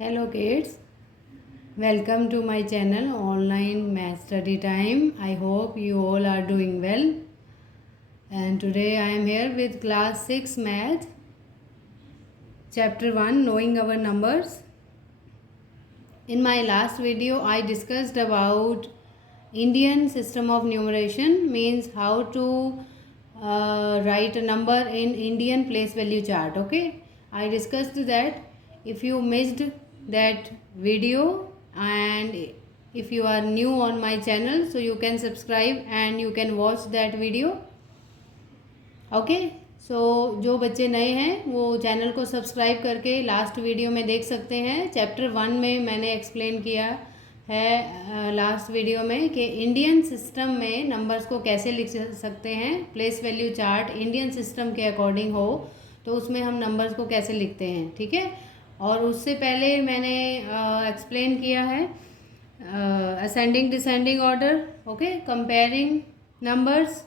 Hello kids, welcome to my channel Online Math Study Time. I hope you all are doing well. And today I am here with class 6 Math, chapter 1, Knowing Our Numbers. In my last video I discussed about Indian system of numeration, means how to write a number in Indian place value chart. Okay, I discussed that. If you missed that video and if you are new on my channel, so you can subscribe and you can watch that video. Okay so जो बच्चे नए हैं वो channel को subscribe करके last video में देख सकते हैं. चैप्टर 1 में मैंने एक्सप्लेन किया है लास्ट वीडियो में कि इंडियन सिस्टम में नंबर्स को कैसे लिख सकते हैं. Place value chart Indian system के अकॉर्डिंग हो तो उसमें हम नंबर्स को कैसे लिखते हैं. ठीक है, और उससे पहले मैंने एक्सप्लेन किया है ascending descending order. Okay, comparing numbers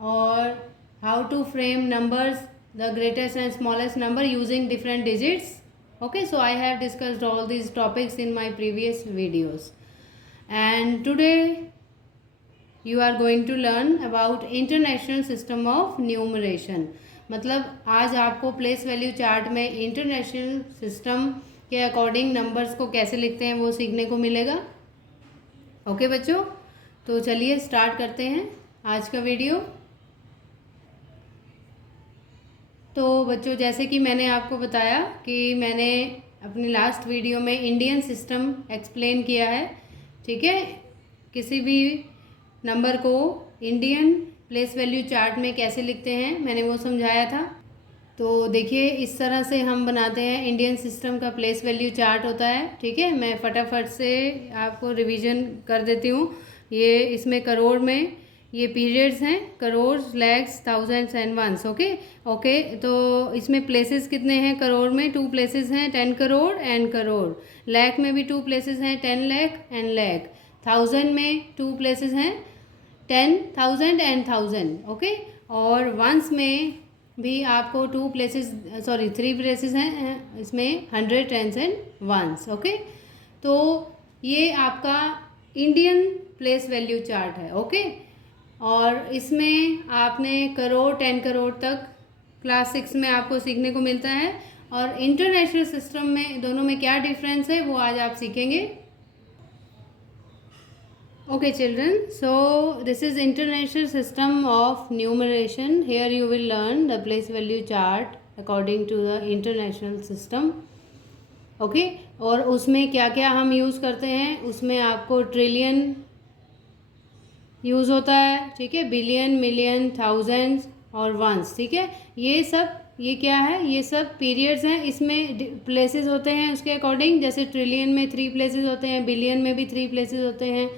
और how to frame numbers, the greatest and smallest number using different digits. Okay, so I have discussed all these topics in my previous videos, and today you are going to learn about international system of numeration. मतलब आज आपको place value chart में international system के according numbers को कैसे लिखते हैं वो सीखने को मिलेगा. ओके बच्चों, तो चलिए स्टार्ट करते हैं आज का वीडियो. तो बच्चों, जैसे कि मैंने आपको बताया कि मैंने अपने लास्ट वीडियो में इंडियन सिस्टम एक्सप्लेन किया है. ठीक है, किसी भी नंबर को इंडियन प्लेस वैल्यू चार्ट में कैसे लिखते हैं मैंने वो समझाया था. तो देखिए, इस तरह से हम बनाते हैं. इंडियन सिस्टम का प्लेस वैल्यू चार्ट होता है. ठीक है, मैं फटाफट से आपको रिवीजन कर देती हूँ. ये इसमें करोड़ में ये पीरियड्स हैं, crore, lakhs, thousands and ones. Okay, तो इसमें प्लेसेस कितने हैं? करोड़ में 2 प्लेसेस हैं, 10 करोड़ एंड करोड़. लैख में भी 2 प्लेसेस हैं, 10 लैख एंड लैख. थाउजेंड में 2 प्लेसेस हैं, 10,000 एंड 1000. ओके, और वंस में भी आपको 3 प्लेसेस हैं, इसमें 100, 10 एंड वंस. ओके, तो ये आपका इंडियन प्लेस वैल्यू चार्ट है. ओके, और इसमें आपने करोड़, 10 करोड़ तक क्लास 6 में आपको सीखने को मिलता है. और इंटरनेशनल सिस्टम में दोनों में क्या डिफरेंस है वो आज आप सीखेंगे. Okay children, so this is international system of numeration. Here you will learn the place value chart according to the international system. Okay, और उसमें क्या क्या हम यूज़ करते हैं, उसमें आपको ट्रिलियन यूज़ होता है. ठीक है, बिलियन, मिलियन, थाउजेंड्स और वंस. ठीक है, ये क्या है, ये सब पीरियड्स हैं. इसमें प्लेसेस होते हैं उसके अकॉर्डिंग. जैसे ट्रिलियन में 3 प्लेसेस होते हैं, बिलियन में भी 3 प्लेसेस होते हैं.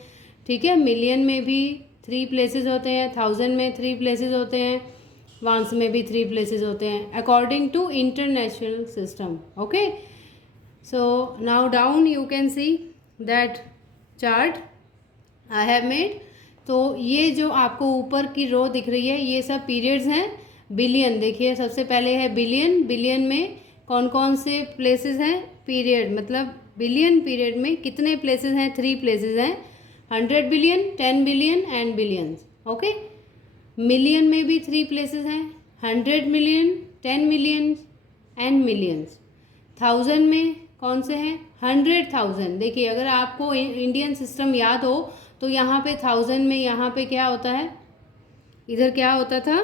ठीक है, मिलियन में भी 3 प्लेसेस होते हैं, थाउजेंड में 3 प्लेसेस होते हैं, वंस में भी 3 प्लेसेस होते हैं, according to international system. Okay, so now down you can see that chart I have made. तो ये जो आपको ऊपर की रो दिख रही है ये सब पीरियड्स हैं. बिलियन देखिए, सबसे पहले है बिलियन. बिलियन में कौन कौन से प्लेसेस हैं? पीरियड, मतलब बिलियन पीरियड में कितने प्लेसेस हैं? 3 प्लेसेस हैं, 100 billion, 10 billion and billions. Okay, million में भी 3 प्लेसेस हैं, 100 million, 10 million and millions. Thousand में कौन से हैं? 100,000. देखिए, अगर आपको इंडियन सिस्टम याद हो तो यहाँ पे 1000 में यहाँ पे क्या होता है, इधर क्या होता था?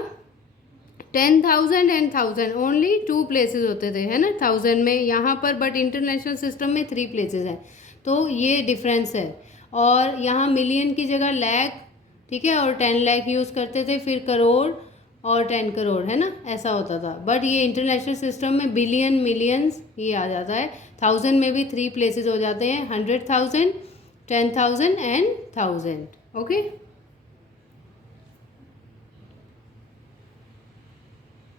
10,000 एंड 1000, ओनली 2 प्लेसेस होते थे, है ना, 1000 में यहाँ पर. बट इंटरनेशनल सिस्टम में 3 प्लेसेस हैं, तो ये डिफरेंस है. और यहाँ मिलियन की जगह लैख, ठीक है, और 10 लाख यूज़ करते थे. फिर करोड़ और 10 करोड़, है ना, ऐसा होता था. बट ये इंटरनेशनल सिस्टम में बिलियन, मिलियंस ये आ जाता है. 1000 में भी 3 प्लेसेस हो जाते हैं, 100,000, 10,000 and 1000. Okay,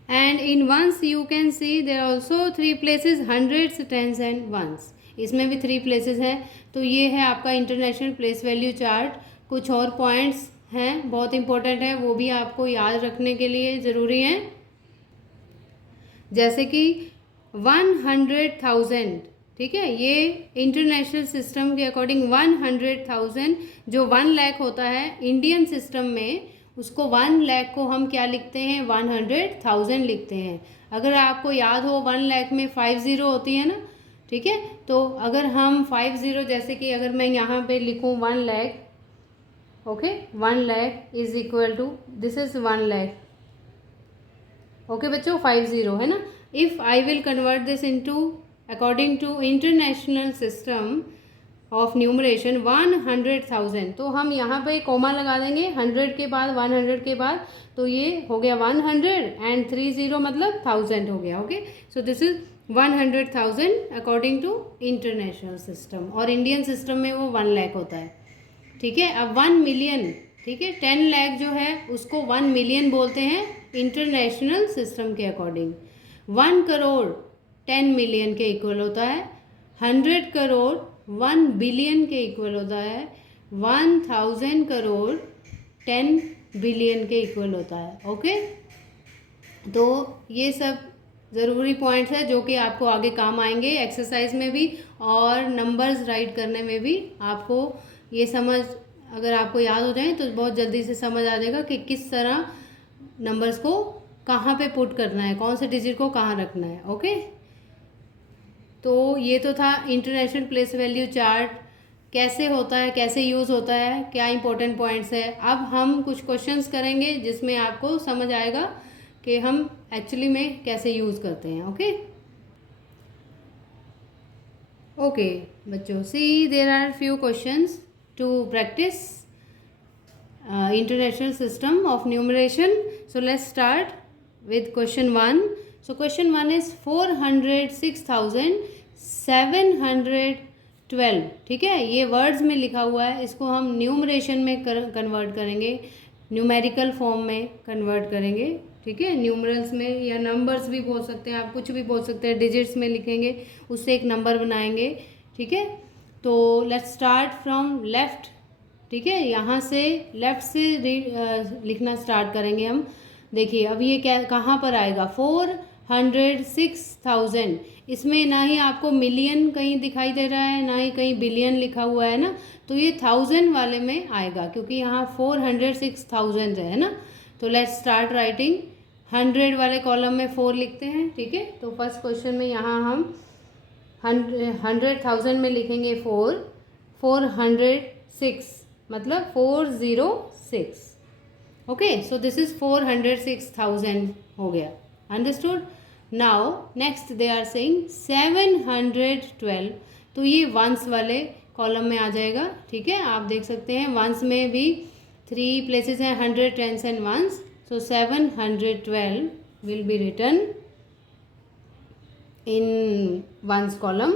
and in ones you can see there are also 3 places, hundreds, tens and ones. इसमें भी 3 प्लेसेस हैं. तो ये है आपका इंटरनेशनल प्लेस वैल्यू चार्ट. कुछ और पॉइंट्स हैं बहुत इंपॉर्टेंट है, वो भी आपको याद रखने के लिए ज़रूरी हैं. जैसे कि 100,000, ठीक है। ये इंटरनेशनल सिस्टम के अकॉर्डिंग 100,000 जो 1 लाख होता है इंडियन सिस्टम में, उसको 1 लाख को हम क्या लिखते हैं, 100,000 लिखते हैं। अगर आपको याद हो 1 लाख में 5 ज़ीरो होती है ना, ठीक है। तो अगर हम 5 ज़ीरो, जैसे कि अगर मैं यहाँ पे लिखूँ 1 lakh, okay, 1 lakh is equal to, this is 1 lakh, okay बच्चों, 5 ज़ीरो है ना। If I will convert this into according to international system of numeration 100,000, तो हम यहाँ पे कोमा लगा देंगे 100 के बाद, 100 के बाद, तो ये हो गया 100 एंड 3 ज़ीरो मतलब 1000 हो गया। Okay, so this is 100,000 according to international system, और इंडियन सिस्टम में वो 1 लाख होता है, ठीक है। अब 1 मिलियन, ठीक है, 10 लाख जो है उसको 1 मिलियन बोलते हैं इंटरनेशनल सिस्टम के अकॉर्डिंग। 1 करोड़ 10 मिलियन के इक्वल होता है, 100 करोड़ 1 बिलियन के इक्वल होता है, 1000 करोड़ 10 बिलियन के इक्वल होता है। ओके, तो ये सब ज़रूरी पॉइंट्स है जो कि आपको आगे काम आएंगे एक्सरसाइज में भी, और नंबर्स राइट करने में भी। आपको ये समझ, अगर आपको याद हो जाए तो बहुत जल्दी से समझ आ जाएगा कि किस तरह नंबर्स को कहाँ पे पुट करना है, कौन से डिजिट को कहाँ रखना है। ओके, तो ये तो था इंटरनेशनल प्लेस वैल्यू चार्ट कैसे होता है, कैसे यूज़ होता है, क्या इंपॉर्टेंट पॉइंट्स है। अब हम कुछ क्वेश्चंस करेंगे जिसमें आपको समझ आएगा कि हम एक्चुअली में कैसे यूज़ करते हैं। ओके ओके बच्चों, see there are few questions to practice international system of numeration. So let's start with question 1. So question 1 is 406,712, ठीक है। ये वर्ड्स में लिखा हुआ है, इसको हम न्यूमरेशन में कन्वर्ट करेंगे, न्यूमेरिकल फॉर्म में कन्वर्ट करेंगे, ठीक है। न्यूमरल्स में या नंबर्स भी बोल सकते हैं आप, कुछ भी बोल सकते हैं, डिजिट्स में लिखेंगे, उससे एक नंबर बनाएंगे, ठीक है। तो लेट्स स्टार्ट फ्रॉम लेफ्ट, ठीक है, यहाँ से लेफ्ट से लिखना स्टार्ट करेंगे हम। देखिए अब ये क्या, कहाँ पर आएगा, 406,000, इसमें ना ही आपको मिलियन कहीं दिखाई दे रहा है, ना ही कहीं बिलियन लिखा हुआ है ना, तो ये 1000 वाले में आएगा क्योंकि यहाँ 406,000 है ना। तो लेट्स स्टार्ट राइटिंग, 100 वाले कॉलम में 4 लिखते हैं, ठीक है। तो फर्स्ट क्वेश्चन में यहाँ हम 100,000 में लिखेंगे 406 मतलब 406। ओके, सो दिस इज 406,000 हो गया, understood. Now next they are saying 712, तो ये वंस वाले कॉलम में आ जाएगा, ठीक है। आप देख सकते हैं वंस में भी 3 प्लेसेस हैं, 100, 10 and ones. So 712 will be written in ones column,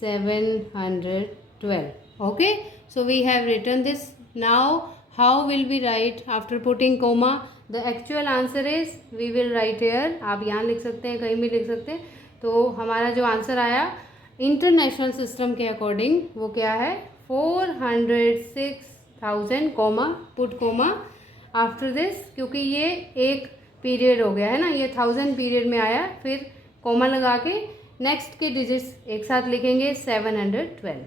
712। Okay, so we have written this. Now how will we write after putting comma? The actual answer is we will write here. आप यहाँ लिख सकते हैं, कहीं भी लिख सकते हैं। तो हमारा जो आंसर आया इंटरनेशनल सिस्टम के अकॉर्डिंग वो क्या है, 406,000 comma, put comma after this, क्योंकि ये एक पीरियड हो गया है ना, ये 1000 पीरियड में आया, फिर कोमा लगा के नेक्स्ट के डिजिट्स एक साथ लिखेंगे 712।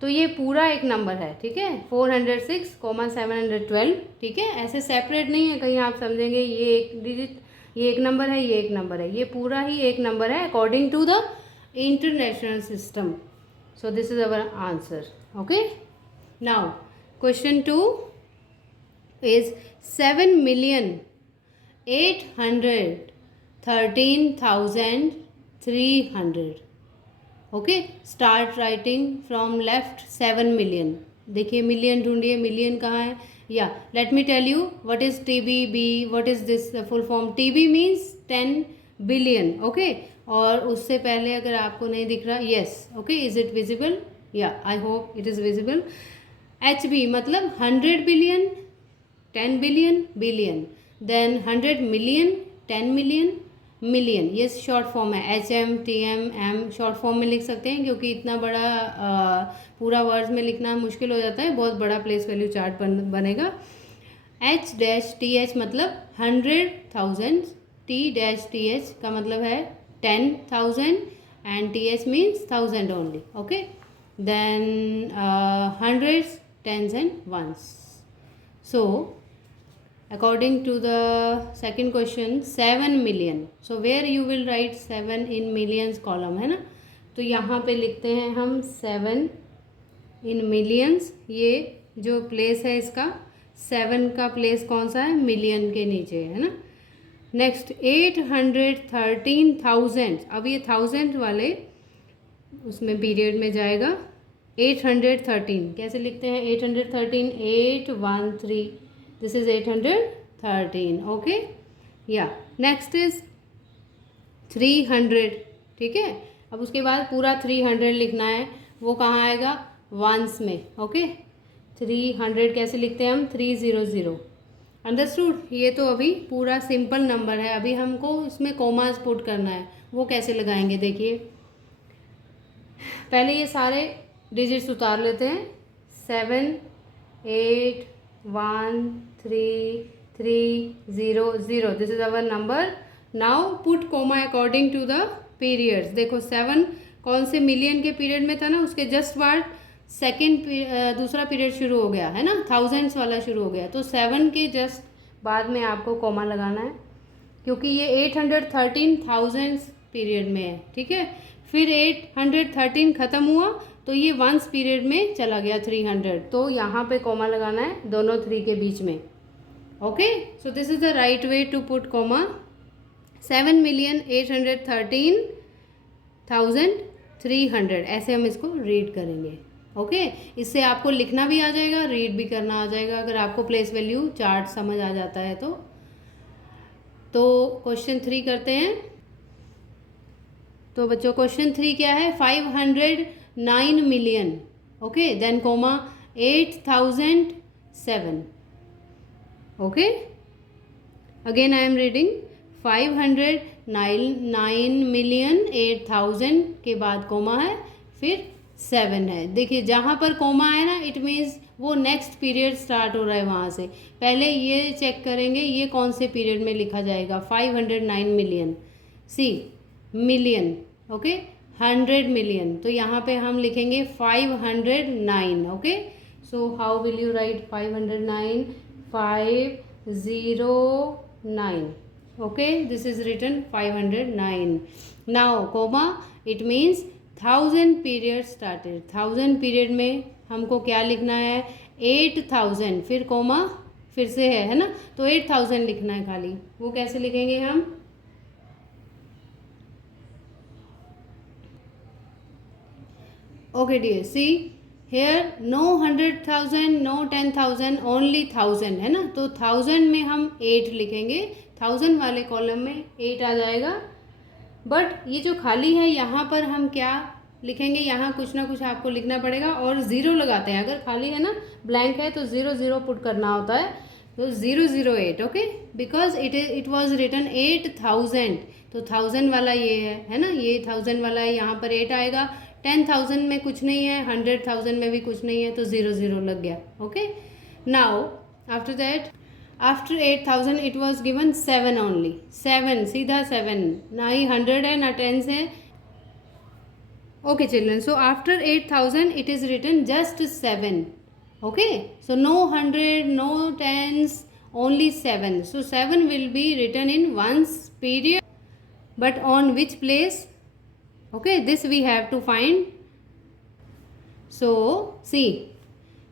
तो ये पूरा एक नंबर है, ठीक है, 406,712, ठीक है। ऐसे सेपरेट नहीं है, कहीं आप समझेंगे ये एक डिजिट, ये एक नंबर है, ये एक नंबर है, ये पूरा ही एक नंबर है according to the international system. So this is our answer. Okay, now question 2 is 7,813,300। Okay, start writing from left 7 million. देखिए मिलियन ढूंढिए, मिलियन कहाँ है, या let me tell you what is TBB, what is this full form. TB means 10 billion, okay. और उससे पहले अगर आपको नहीं दिख रहा, yes, okay, is it visible, या I hope it is visible. HB मतलब 100 billion, 10 billion, billion, then 100 million, 10 million, million, ये शॉर्ट फॉर्म है। HM TM M short form में लिख सकते हैं, क्योंकि इतना बड़ा पूरा वर्ड्स में लिखना मुश्किल हो जाता है, बहुत बड़ा प्लेस वैल्यू चार्ट बनेगा। H-TH मतलब 100,000, T-TH का मतलब है 10,000, and th means 1000 only. Okay, then hundreds, tens and ones. So according to the second question, 7 million. So where you will write 7 in millions column, है ना. तो यहाँ पे लिखते हैं हम 7 in millions. ये जो प्लेस है इसका 7 का प्लेस कौन सा है, मिलियन के नीचे है ना. नेक्स्ट 813,000. अब ये 1000 वाले उसमें पीरियड में जाएगा. 813 कैसे लिखते हैं, 813 813, दिस इज 813. ओके या नेक्स्ट इज 300. ठीक है, अब उसके बाद पूरा 300 लिखना है. वो कहाँ आएगा, वंस में. ओके 300 कैसे लिखते हैं हम, 300. अंडरस्टूड. ये तो अभी पूरा सिंपल नंबर है. अभी हमको इसमें कोमास पुट करना है. वो कैसे लगाएंगे, देखिए पहले ये सारे डिजिट्स उतार लेते हैं. 7 8 1 3 3 0 0, this is our number. Now put comma according to the periods. देखो 7 कौन से मिलियन के पीरियड में था ना, उसके जस्ट बाद सेकेंड दूसरा पीरियड शुरू हो गया है ना, थाउजेंड्स वाला शुरू हो गया. तो 7 के जस्ट बाद में आपको कॉमा लगाना है, क्योंकि ये 813 थाउजेंड्स पीरियड में है. ठीक है, फिर 813 ख़त्म हुआ तो ये वंस पीरियड में चला गया 300. तो यहाँ पे कॉमा लगाना है दोनों 3 के बीच में. Okay, so this is the right way to put comma. 7,813,300 ऐसे हम इसको रीड करेंगे. ओके इससे आपको लिखना भी आ जाएगा, रीड भी करना आ जाएगा, अगर आपको प्लेस वैल्यू चार्ट समझ आ जाता है तो. क्वेश्चन 3 करते हैं. तो बच्चों क्वेश्चन 3 क्या है, 509 million. Okay then comma 8007. Okay again I am reading. 509 million 8000 के बाद कोमा है, फिर 7 है. देखिए जहाँ पर कोमा है ना, इट मीन्स वो नेक्स्ट पीरियड स्टार्ट हो रहा है वहाँ से. पहले ये चेक करेंगे ये कौन से पीरियड में लिखा जाएगा. 509 million, see million. Okay 100 million, तो यहाँ पे हम लिखेंगे 509. Okay so how will you write 509, 509. Okay this is written 509. Now comma it means 1000 period started. 1000 period में हमको क्या लिखना है, 8000, फिर कोमा फिर से है ना, तो 8000 लिखना है खाली. वो कैसे लिखेंगे हम, okay dear see here no 100,000 no 10,000 only 1000 है ना. तो 1000 में हम 8 लिखेंगे, 1000 वाले कॉलम में 8 आ जाएगा. बट ये जो खाली है यहाँ पर हम क्या लिखेंगे, यहाँ कुछ ना कुछ आपको लिखना पड़ेगा और ज़ीरो लगाते हैं. अगर खाली है ना, ब्लैंक है तो 0 पुट करना होता है. तो 008. Okay because it was written 8000, तो 1000 वाला ये है ना, ये 1000 वाला है, यहाँ पर 8 आएगा. 10,000 में कुछ नहीं है, 100,000 में भी कुछ नहीं है, तो 0 लग गया. Okay now after that after 8000 it was given 7 only. 7 सीधा 7, ना ही 100 है ना 10 है. Okay children, so after 8000 it is written just 7. Okay so no 100 no 10s, only 7. So 7 will be written in ones period, but on which place. Okay this we have to find. So see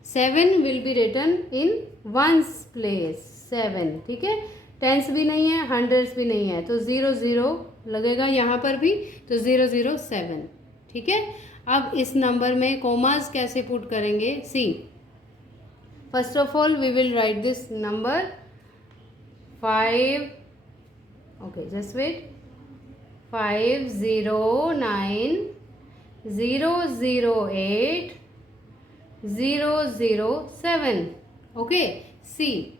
7 will be written in ones place. 7 ठीक है, tense भी नहीं है, hundreds भी नहीं है, तो 0 लगेगा यहाँ पर भी, तो 007. ठीक है, अब इस नंबर में कोमास कैसे पुट करेंगे. See first of all we will write this number 5. Okay just wait. 509,008,007. Okay see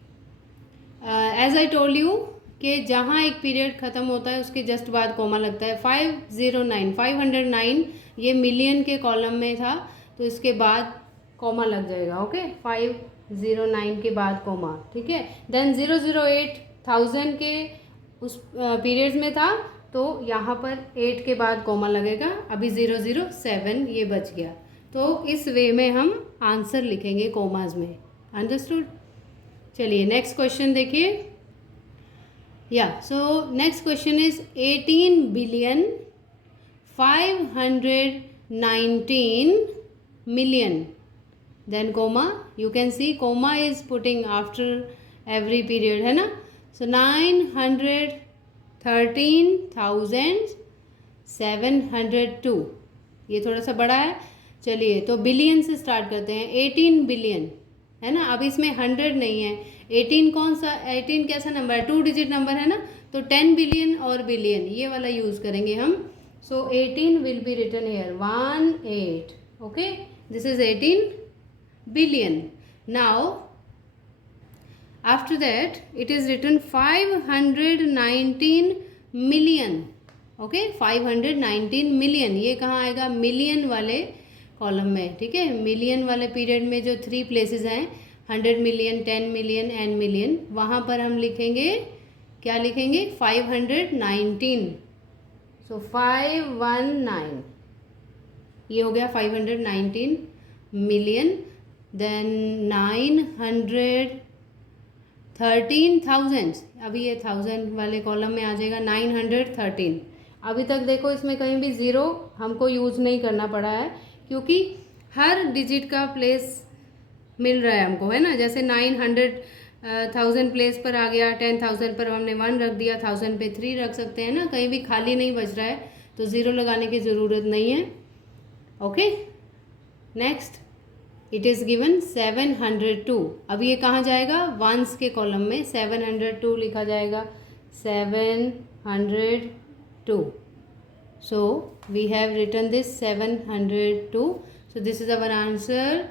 as I told you कि जहाँ एक पीरियड ख़त्म होता है उसके जस्ट बाद कोमा लगता है. 509 ये मिलियन के कॉलम में था, तो इसके बाद कोमा लग जाएगा. ओके 509 के बाद कोमा. ठीक है, देन 008 1000 के उस पीरियड्स में था, तो यहाँ पर 8 के बाद कॉमा लगेगा, अभी 007 ये बच गया। तो इस वे में हम आंसर लिखेंगे कॉमाज में। अंडरस्टूड? चलिए नेक्स्ट क्वेश्चन देखिए। या so next question is 18,519,000,000 then comma, you can see comma is putting after every period, है ना। so 913,702, ये थोड़ा सा बड़ा है। चलिए तो बिलियन से स्टार्ट करते हैं। 18 बिलियन है ना, अब इसमें 100 नहीं है। 18 कौन सा, 18 कैसा नंबर है, 2 डिजिट नंबर है ना, तो 10 बिलियन और बिलियन ये वाला यूज़ करेंगे हम। So 18 will be written here 18, okay, this is 18 billion. Now after that it is written 519 million, okay, 519 million, ये कहाँ आएगा, मिलियन वाले कॉलम में, ठीक है। मिलियन वाले पीरियड में जो 3 प्लेसेस हैं, 100 मिलियन, 10 मिलियन एंड मिलियन, वहाँ पर हम लिखेंगे, क्या लिखेंगे, 519। सो 519 ये हो गया 519 मिलियन। देन 913,000, अभी ये 1000 वाले कॉलम में आ जाएगा 913। अभी तक देखो इसमें कहीं भी ज़ीरो हमको यूज़ नहीं करना पड़ा है, क्योंकि हर डिजिट का प्लेस मिल रहा है हमको, है ना। जैसे 900,000 प्लेस पर आ गया, 10,000 पर हमने 1 रख दिया, 1000 पे 3 रख सकते हैं ना, कहीं भी खाली नहीं बच रहा है, तो ज़ीरो लगाने की ज़रूरत नहीं है। Okay, next it is given 702। अब ये कहाँ जाएगा, वंस के कॉलम में 702 लिखा जाएगा, 702। So we have written this 702। So this is our answer,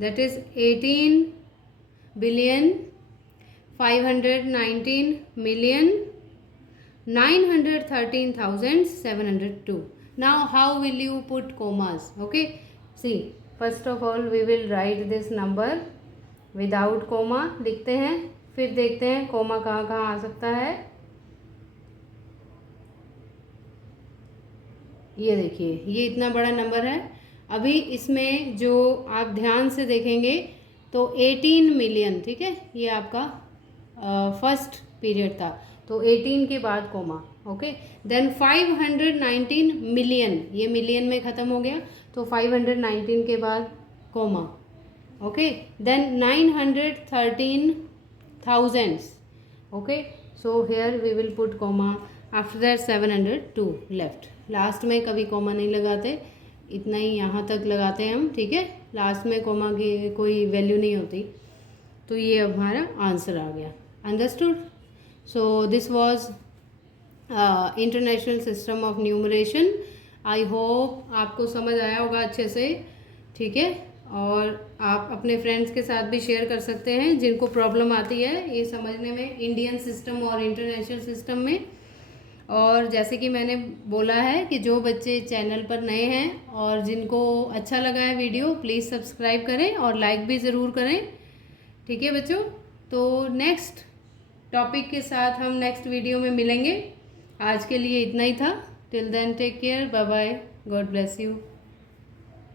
that is 18,519,913,702. Now how will you put commas? Okay, see, first of all we will write this number without comma, लिखते हैं, फिर देखते हैं coma कहाँ कहाँ आ सकता है। ये देखिए, ये इतना बड़ा नंबर है। अभी इसमें जो आप ध्यान से देखेंगे तो 18 मिलियन, ठीक है, ये आपका फर्स्ट पीरियड था, तो 18 के बाद कोमा, ओके। देन 519 मिलियन, ये मिलियन में ख़त्म हो गया, तो 519 के बाद comma, okay. Then 913,000, okay, so here we will put comma, after that 702 left. Last में कभी कोमा नहीं लगाते, इतना ही यहाँ तक लगाते हैं हम, ठीक है। लास्ट में कोमा की कोई वैल्यू नहीं होती। तो ये अब हमारा आंसर आ गया। Understood? So this was international system of numeration. I hope आपको समझ आया होगा अच्छे से, ठीक है। और आप अपने फ्रेंड्स के साथ भी शेयर कर सकते हैं जिनको प्रॉब्लम आती है ये समझने में, इंडियन सिस्टम और इंटरनेशनल सिस्टम में। और जैसे कि मैंने बोला है कि जो बच्चे चैनल पर नए हैं और जिनको अच्छा लगा है वीडियो, प्लीज़ सब्सक्राइब करें और लाइक भी ज़रूर करें, ठीक है बच्चों। तो नेक्स्ट टॉपिक के साथ हम नेक्स्ट वीडियो में मिलेंगे। आज के लिए इतना ही था। Till then take care, bye bye, God bless you.